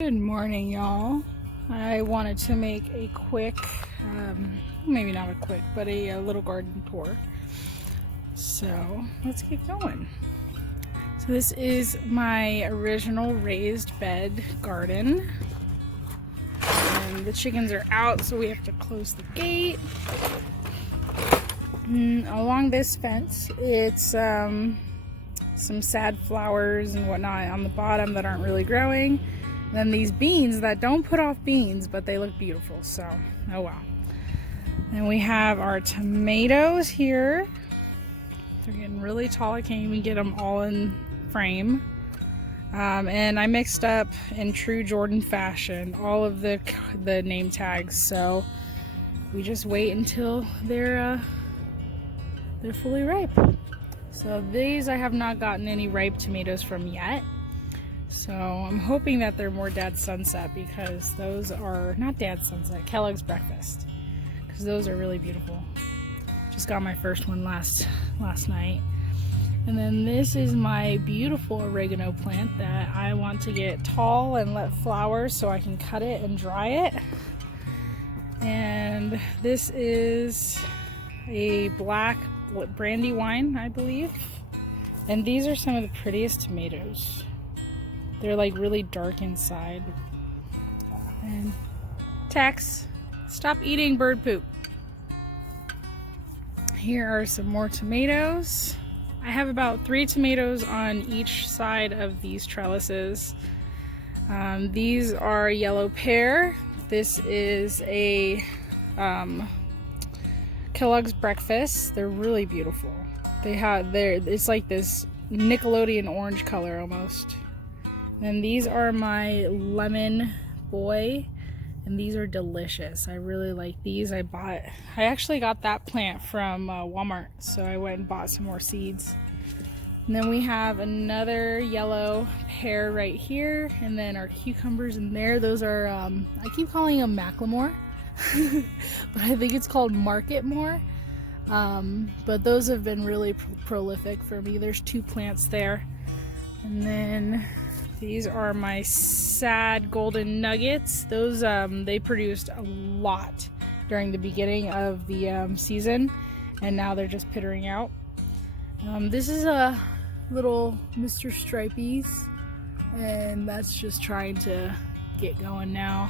Good morning, y'all. I wanted to make a quick, maybe not a quick, but a little garden tour. So let's get going. So this is my original raised bed garden. And the chickens are out, so we have to close the gate. And along this fence, it's some sad flowers and whatnot on the bottom that aren't really growing. Then these beans that don't put off beans, but they look beautiful, so oh well. Then we have our tomatoes here. They're getting really tall. I can't even get them all in frame. And I mixed up in true Jordan fashion all of the name tags, so we just wait until they're fully ripe. So these I have not gotten any ripe tomatoes from yet. So I'm hoping that they're more Dad's Sunset, because those are not Dad's Sunset, Kellogg's Breakfast, because those are really beautiful. Just got my first one last night. And then this is my beautiful oregano plant that I want to get tall and let flower so I can cut it and dry it. And this is a black Brandywine, I believe. And these are some of the prettiest tomatoes. They're like really dark inside. And Tex, stop eating bird poop. Here are some more tomatoes. I have about 3 tomatoes on each side of these trellises. These are yellow pear. This is a Kellogg's Breakfast. They're really beautiful. It's like this Nickelodeon orange color almost. And these are my lemon boy, and these are delicious. I really like these. I actually got that plant from Walmart, so I went and bought some more seeds. And then we have another yellow pear right here, and then our cucumbers in there. Those are, I keep calling them Macklemore, but I think it's called Marketmore. But those have been really prolific for me. There's 2 plants there. And then these are my sad golden nuggets. Those they produced a lot during the beginning of the season, and now they're just pittering out. This is a little Mr. Stripeys, and that's just trying to get going now.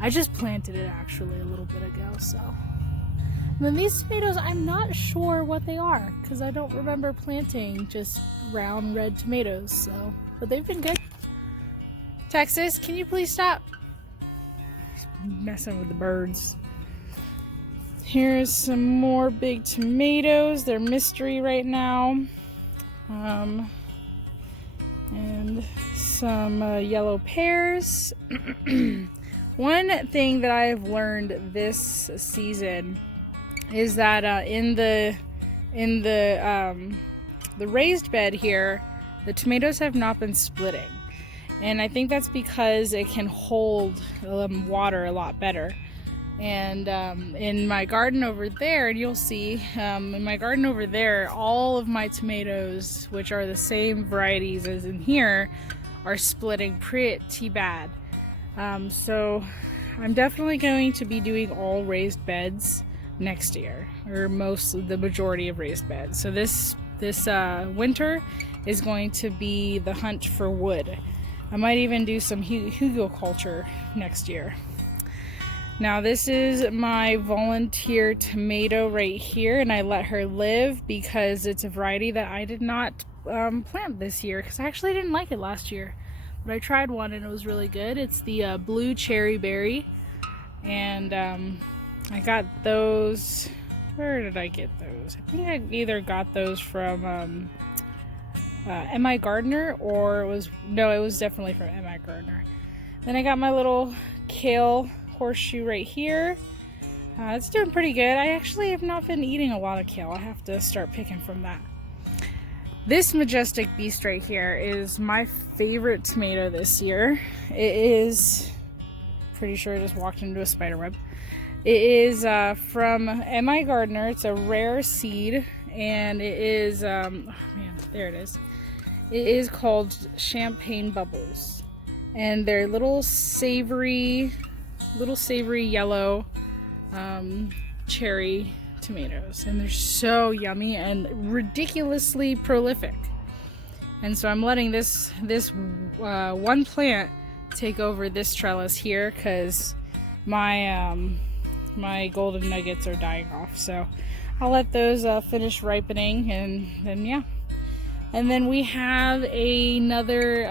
I just planted it actually a little bit ago, so. And then these tomatoes, I'm not sure what they are, because I don't remember planting just round red tomatoes, so, but they've been good. Texas, can you please stop? He's messing with the birds. Here's some more big tomatoes. They're mystery right now. And some yellow pears. One thing that I have learned this season is that in the raised bed here, the tomatoes have not been splitting. And I think that's because it can hold water a lot better. And in my garden over there, and you'll see, in my garden over there, all of my tomatoes, which are the same varieties as in here, are splitting pretty bad. So I'm definitely going to be doing all raised beds next year, or the majority of raised beds. So this winter is going to be the hunt for wood. I might even do some hugelkultur next year. Now this is my volunteer tomato right here, and I let her live because it's a variety that I did not plant this year, because I actually didn't like it last year. But I tried one and it was really good. It's the blue cherry berry, and I got those. Where did I get those? I think I either got those from M.I. Gardner, or it was definitely from M.I. Gardner. Then I got my little kale horseshoe right here. It's doing pretty good. I actually have not been eating a lot of kale. I have to start picking from that. This Majestic Beast right here is my favorite tomato this year. It is, pretty sure I just walked into a spider web. It is from M.I. Gardner. It's a rare seed, and it is, oh man, there it is. It is called Champagne Bubbles. and they're little savory yellow cherry tomatoes, and they're so yummy and ridiculously prolific. And so I'm letting this one plant take over this trellis here because my golden nuggets are dying off. So I'll let those finish ripening, and then yeah. And then we have another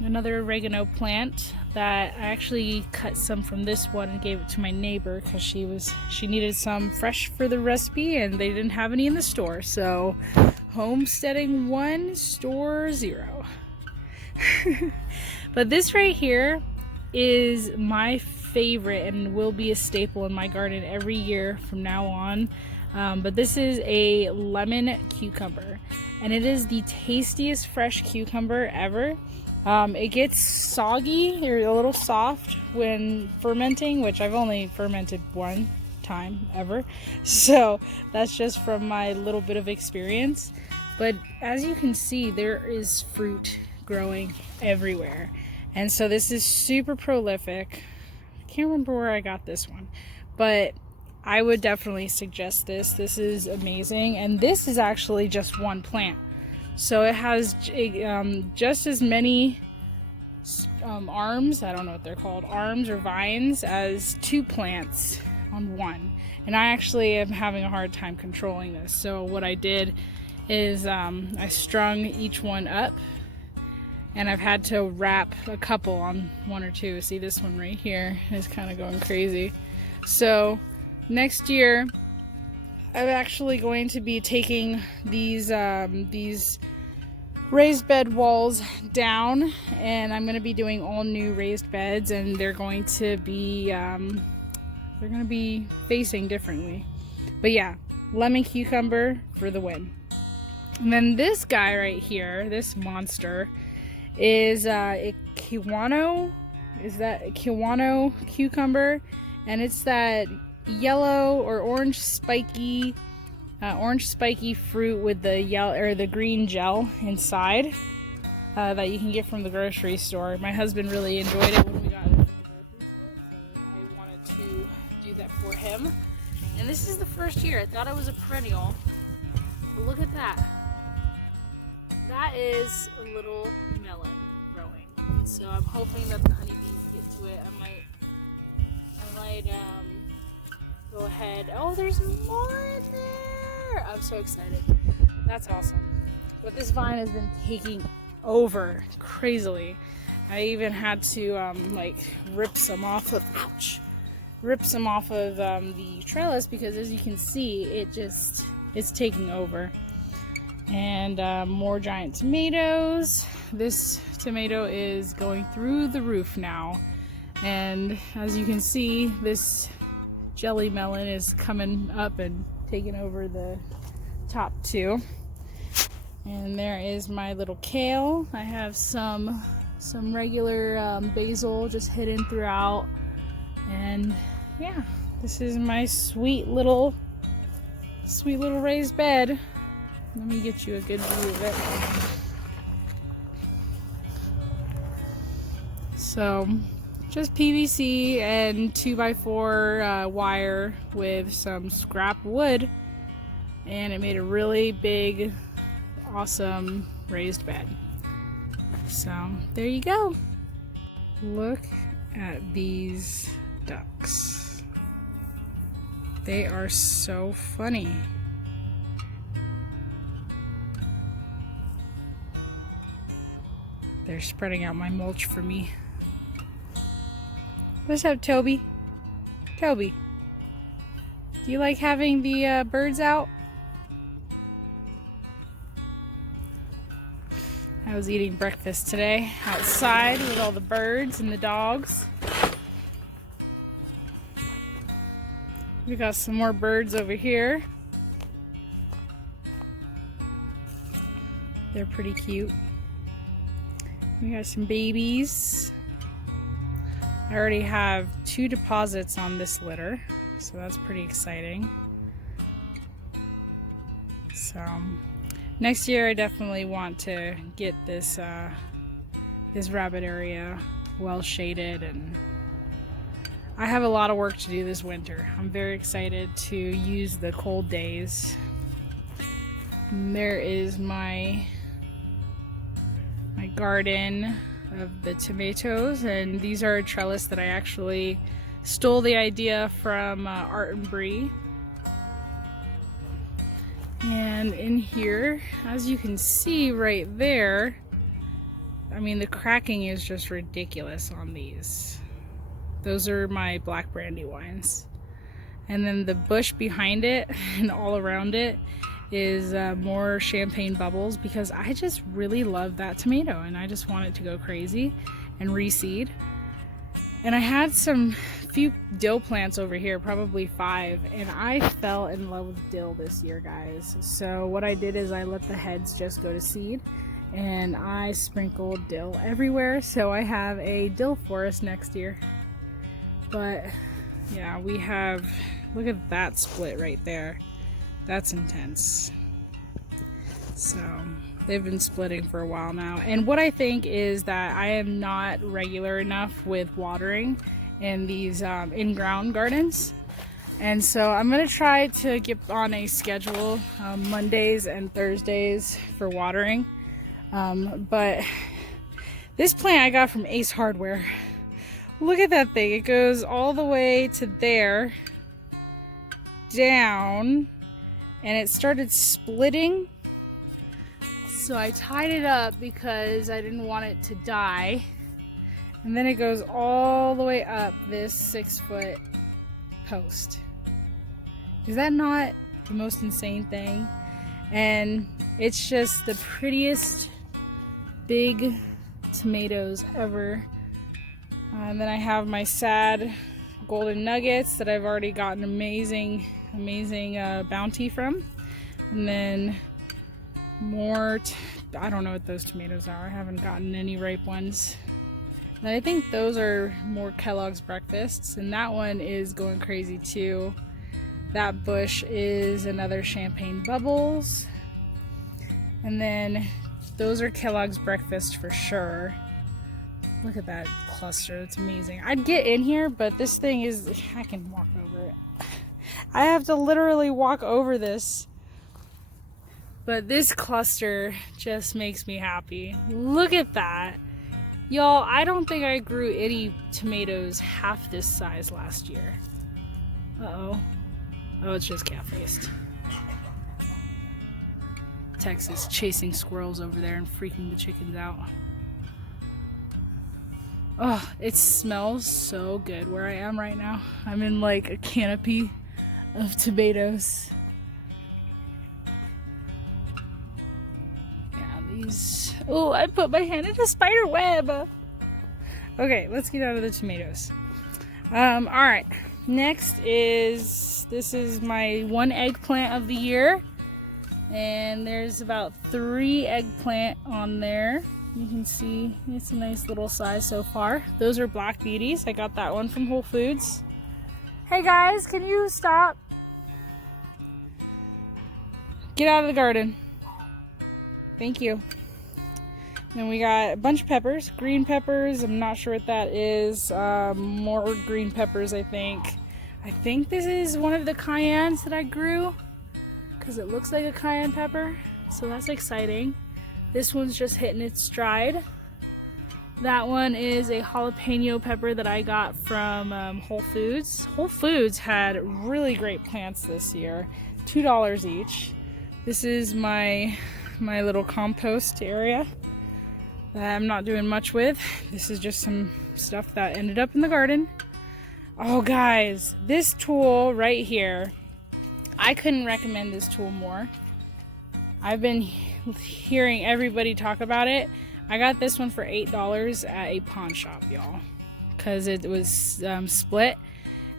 oregano plant that I actually cut some from this one and gave it to my neighbor because she needed some fresh for the recipe and they didn't have any in the store. So homesteading 1, store 0. But this right here is my favorite and will be a staple in my garden every year from now on. But this is a lemon cucumber, and it is the tastiest fresh cucumber ever. It gets soggy or a little soft when fermenting, which I've only fermented one time ever, so that's just from my little bit of experience. But as you can see, there is fruit growing everywhere, and so this is super prolific. I can't remember where I got this one, but I would definitely suggest this. This is amazing, and this is actually just one plant. So it has just as many arms, I don't know what they're called, arms or vines, as 2 plants on one. And I actually am having a hard time controlling this. So what I did is I strung each one up, and I've had to wrap a couple on 1 or 2. See, this one right here is kind of going crazy. So next year I'm actually going to be taking these raised bed walls down, and I'm going to be doing all new raised beds, and they're going to be facing differently. But yeah, lemon cucumber for the win. And then this guy right here, this monster, is a Kiwano. Is that a Kiwano cucumber? And it's that yellow or orange spiky fruit with the yellow or the green gel inside that you can get from the grocery store. My husband really enjoyed it when we got it from the grocery store, so I wanted to do that for him. And this is the first year. I thought it was a perennial, but look at that. That is a little melon growing. So I'm hoping that the honeybees get to it. I might go ahead. Oh, there's more in there! I'm so excited. That's awesome. But this vine has been taking over crazily. I even had to rip some off of the trellis because, as you can see, it's taking over. And more giant tomatoes. This tomato is going through the roof now. And as you can see, this jelly melon is coming up and taking over the top 2. And there is my little kale. I have some regular basil just hidden throughout. And yeah, this is my sweet little raised bed. Let me get you a good view of it. So just PVC and 2x4 wire with some scrap wood, and it made a really big, awesome raised bed. So there you go. Look at these ducks. They are so funny. They're spreading out my mulch for me. What's up, Toby? Toby, do you like having the birds out? I was eating breakfast today outside with all the birds and the dogs. We got some more birds over here. They're pretty cute. We got some babies. I already have 2 deposits on this litter, so that's pretty exciting. So next year I definitely want to get this this rabbit area well shaded, and I have a lot of work to do this winter. I'm very excited to use the cold days. And there is my garden of the tomatoes, and these are a trellis that I actually stole the idea from Art and Bree. And in here, as you can see right there, I mean, the cracking is just ridiculous on these. Those are my black brandywines. And then the bush behind it and all around it is more champagne bubbles, because I just really love that tomato and I just want it to go crazy and reseed. And I had some few dill plants over here, probably 5, and I fell in love with dill this year, guys. So what I did is I let the heads just go to seed, and I sprinkled dill everywhere, so I have a dill forest next year. But yeah, we have, look at that split right there. That's intense. So they've been splitting for a while now. And what I think is that I am not regular enough with watering in these in-ground gardens. And so I'm gonna try to get on a schedule Mondays and Thursdays for watering. But this plant I got from Ace Hardware. Look at that thing. It goes all the way to there, down, and it started splitting. So I tied it up because I didn't want it to die. And then it goes all the way up this 6-foot post. Is that not the most insane thing? And it's just the prettiest big tomatoes ever. And then I have my sad golden nuggets that I've already gotten amazing bounty from. And then more, I don't know what those tomatoes are. I haven't gotten any ripe ones. And I think those are more Kellogg's breakfasts, and that one is going crazy too. That bush is another champagne bubbles. And then those are Kellogg's breakfast for sure. Look at that cluster, it's amazing. I'd get in here, but this thing is, I can walk over it. I have to literally walk over this. But this cluster just makes me happy. Look at that. Y'all, I don't think I grew any tomatoes half this size last year. Uh-oh. Oh, it's just cat-faced. Texas chasing squirrels over there and freaking the chickens out. Oh, it smells so good where I am right now. I'm in like a canopy of tomatoes. Yeah, these... Oh, I put my hand in a spider web! Okay, let's get out of the tomatoes. Alright. Next is... This is my 1 eggplant of the year. And there's about 3 eggplant on there. You can see it's a nice little size so far. Those are Black Beauties. I got that one from Whole Foods. Hey guys, can you stop? Get out of the garden. Thank you. Then we got a bunch of peppers. Green peppers, I'm not sure what that is. More green peppers, I think. I think this is one of the cayennes that I grew, because it looks like a cayenne pepper. So that's exciting. This one's just hitting its stride. That one is a jalapeno pepper that I got from Whole Foods. Whole Foods had really great plants this year. $2 each. This is my little compost area that I'm not doing much with. This is just some stuff that ended up in the garden. Oh guys, this tool right here, I couldn't recommend this tool more. I've been hearing everybody talk about it. I got this one for $8 at a pawn shop, y'all, because it was split,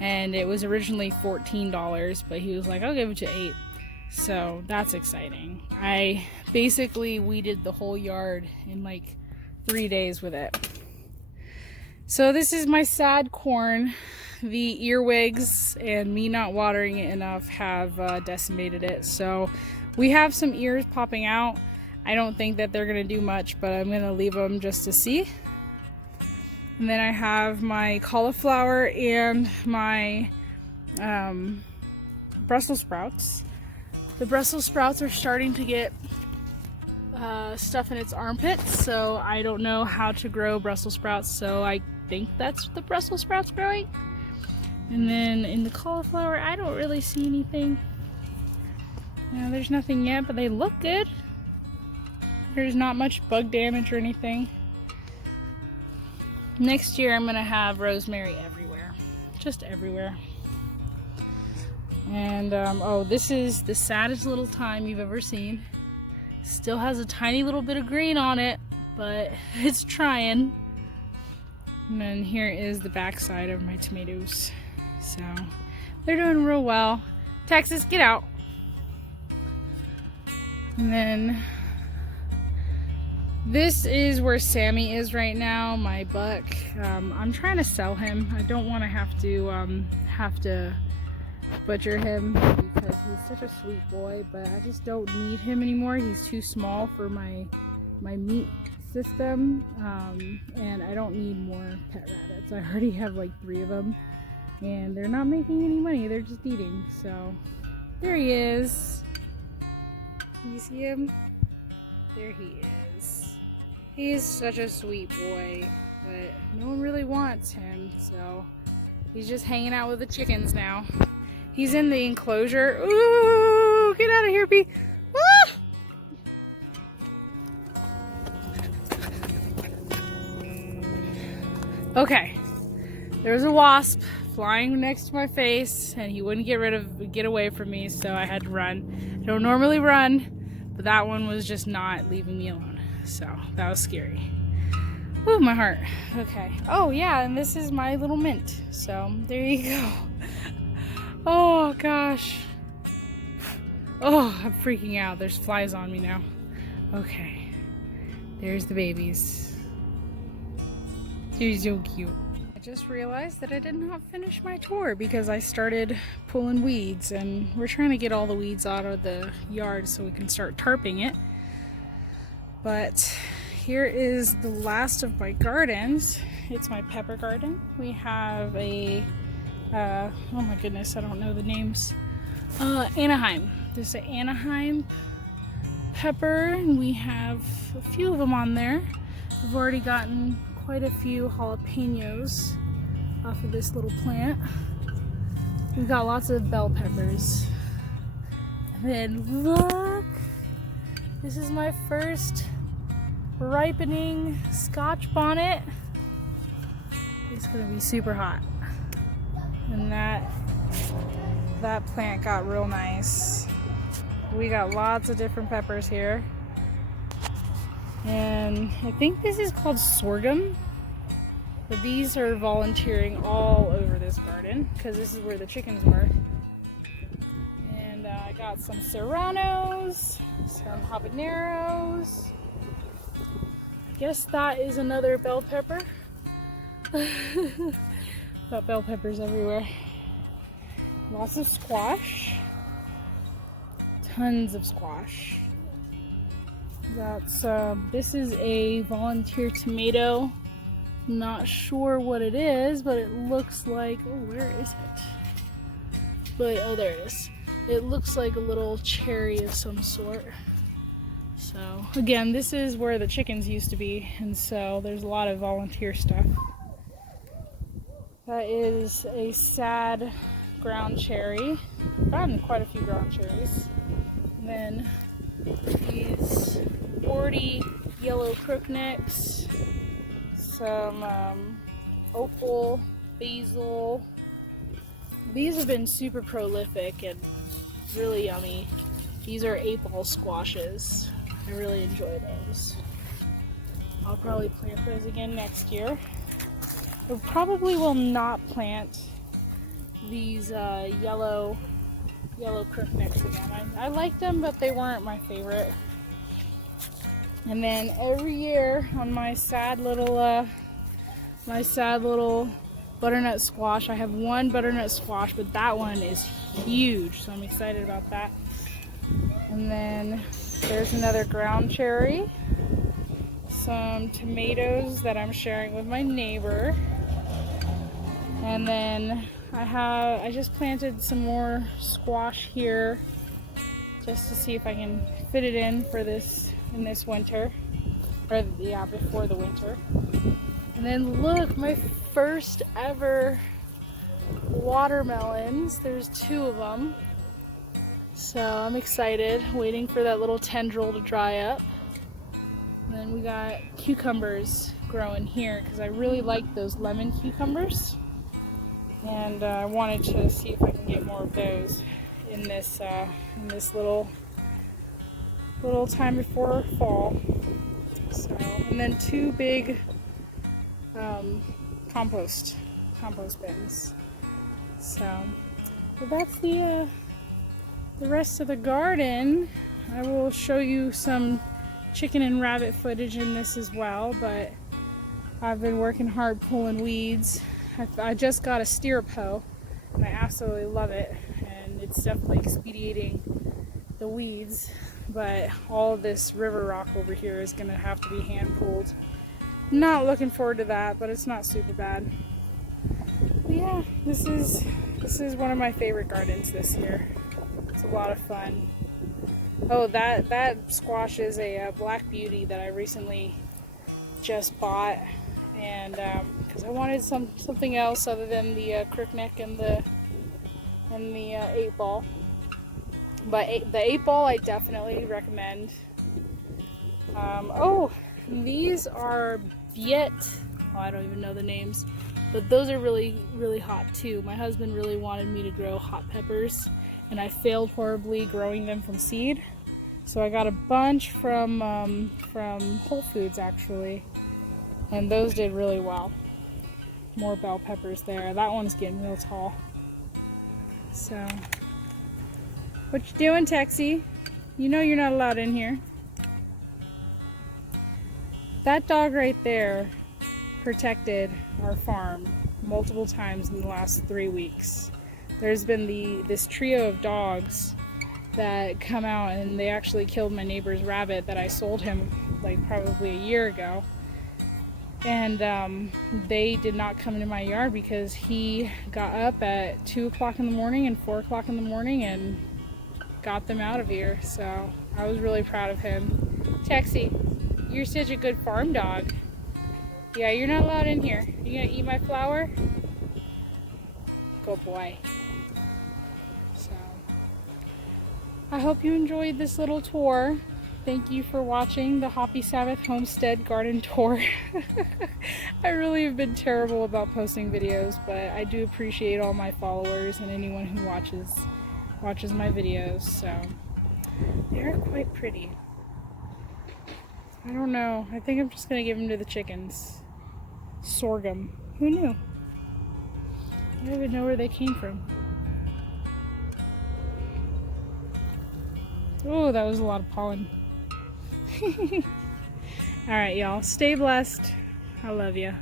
and it was originally $14, but he was like, I'll give it to $8. So that's exciting. I basically weeded the whole yard in like 3 days with it. So this is my sad corn. The earwigs and me not watering it enough have decimated it. So we have some ears popping out. I don't think that they're gonna do much, but I'm gonna leave them just to see. And then I have my cauliflower and my Brussels sprouts. The Brussels sprouts are starting to get stuff in its armpits, so I don't know how to grow Brussels sprouts, so I think that's the Brussels sprouts growing. And then in the cauliflower, I don't really see anything. No, there's nothing yet, but they look good. There's not much bug damage or anything. Next year I'm gonna have rosemary everywhere, just everywhere. And oh, this is the saddest little thyme you've ever seen. Still has a tiny little bit of green on it, but it's trying. And then here is the backside of my tomatoes. So they're doing real well. Texas, get out. And then this is where Sammy is right now, my buck. I'm trying to sell him. I don't want to have to butcher him because he's such a sweet boy, but I just don't need him anymore. He's too small for my meat system, and I don't need more pet rabbits. I already have like 3 of them, and they're not making any money. They're just eating. So there he is. Can you see him? There he is. He's such a sweet boy, but no one really wants him, so he's just hanging out with the chickens now. He's in the enclosure. Ooh, get out of here, Bee. Ah! Okay, there was a wasp flying next to my face, and he wouldn't get away from me, so I had to run. I don't normally run, but that one was just not leaving me alone, so that was scary. Ooh, my heart. Okay. Oh yeah, and this is my little mint. So there you go. Oh gosh. Oh, I'm freaking out. There's flies on me now. Okay. There's the babies. They're so cute. I just realized that I did not finish my tour because I started pulling weeds, and we're trying to get all the weeds out of the yard so we can start tarping it. But here is the last of my gardens. It's my pepper garden. We have a oh my goodness, I don't know the names. Anaheim. There's an Anaheim pepper, and we have a few of them on there. I've already gotten quite a few jalapenos off of this little plant. We've got lots of bell peppers. And then look, this is my first ripening Scotch bonnet. It's gonna be super hot. And that plant got real nice. We got lots of different peppers here. And I think this is called sorghum. But these are volunteering all over this garden because this is where the chickens were. And I got some serranos, some habaneros. I guess that is another bell pepper. Got bell peppers everywhere. Lots of squash. Tons of squash. That's this is a volunteer tomato. Not sure what it is, but it looks like, oh, where is it? But oh, there it is. It looks like a little cherry of some sort. So again, this is where the chickens used to be, and so there's a lot of volunteer stuff. That is a sad ground cherry. I've gotten quite a few ground cherries. And then these 40 yellow crooknecks, some opal, basil. These have been super prolific and really yummy. These are 8-ball squashes. I really enjoy those. I'll probably plant those again next year. I probably will not plant these yellow crooknecks again. I liked them, but they weren't my favorite. And then every year on my sad little butternut squash, I have one butternut squash, but that one is huge, so I'm excited about that. And then there's another ground cherry, some tomatoes that I'm sharing with my neighbor. And then I just planted some more squash here just to see if I can fit it in for this winter. Or yeah, before the winter. And then look, my first ever watermelons. There's 2 of them. So I'm excited, waiting for that little tendril to dry up. And then we got cucumbers growing here because I really like those lemon cucumbers. And I wanted to see if I can get more of those in this little time before fall. So, and then 2 big compost bins. So, well, that's the rest of the garden. I will show you some chicken and rabbit footage in this as well, but I've been working hard pulling weeds. I just got a steer hoe and I absolutely love it, and it's definitely expediting the weeds, but all of this river rock over here is going to have to be hand pulled. Not looking forward to that, but it's not super bad. But yeah, this is one of my favorite gardens this year. It's a lot of fun. Oh, that squash is a Black Beauty that I recently just bought, and because I wanted something else other than the crookneck and the 8-ball. But the 8-ball I definitely recommend. Oh, these are Biet. Oh, I don't even know the names, but those are really, really hot too. My husband really wanted me to grow hot peppers, and I failed horribly growing them from seed. So I got a bunch from Whole Foods actually, and those did really well. More bell peppers there. That one's getting real tall. So, what you doing, Texie? You know you're not allowed in here. That dog right there protected our farm multiple times in the last 3 weeks. There's been this trio of dogs that come out, and they actually killed my neighbor's rabbit that I sold him like probably a year ago. And they did not come into my yard because he got up at 2 o'clock in the morning and 4 o'clock in the morning and got them out of here. So I was really proud of him. Texie, you're such a good farm dog. Yeah, you're not allowed in here. You gonna eat my flower? Good boy. So I hope you enjoyed this little tour. Thank you for watching the Hoppy Sabbath Homestead Garden Tour. I really have been terrible about posting videos, but I do appreciate all my followers and anyone who watches my videos. So they're quite pretty. I don't know. I think I'm just gonna give them to the chickens. Sorghum. Who knew? I don't even know where they came from. Oh, that was a lot of pollen. Alright, y'all. Stay blessed. I love you.